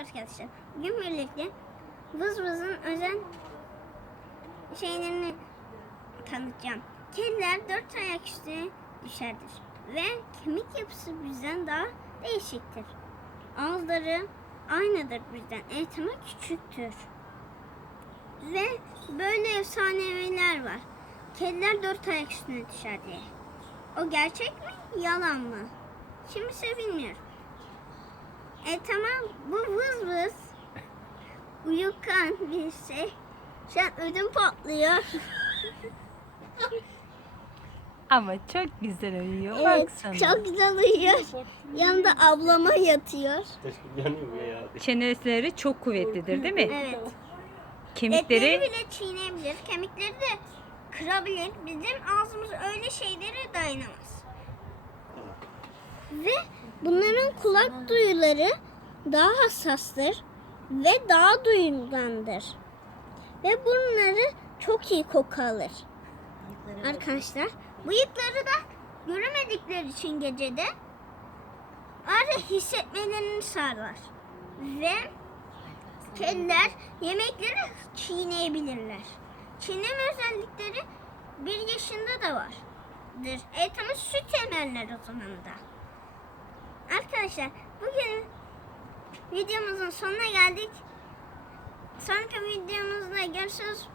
Arkadaşlar bugün birlikte vız vızın özel şeylerini tanıtacağım. Kediler dört ayak üstüne düşerdir ve kemik yapısı bizden daha değişiktir. Ağızları aynıdır bizden, ama küçüktür. Ve böyle efsaneviler var. Kediler dört ayak üstüne düşer diye. O gerçek mi, yalan mı? Şimdi ise bilmiyorum. E tamam bu vız vız uyukan bir şey. Şu an ödüm patlıyor. Ama çok güzel uyuyor. evet Baksana. çok güzel uyuyor. Yanında ablama yatıyor. Yanıyor bu ya. Çeneleri çok kuvvetlidir değil mi? Evet. Etleri Kemikleri bile çiğneyebilir. Kemikleri de kırabilir. Bizim ağzımız öyle şeylere dayanamaz. Ve bunların kulak duyuları daha hassastır ve daha duyumdandır. Ve bunları çok iyi koku alır. Arkadaşlar bıyıkları da göremedikleri için gecede ağrı hissetmelerini sağlar. Ve kediler yemekleri çiğneyebilirler. Çiğneme özellikleri bir yaşında da vardır. Evet ama süt emerler o zaman da. Arkadaşlar bugün videomuzun sonuna geldik. Sonraki videomuzda görüşürüz.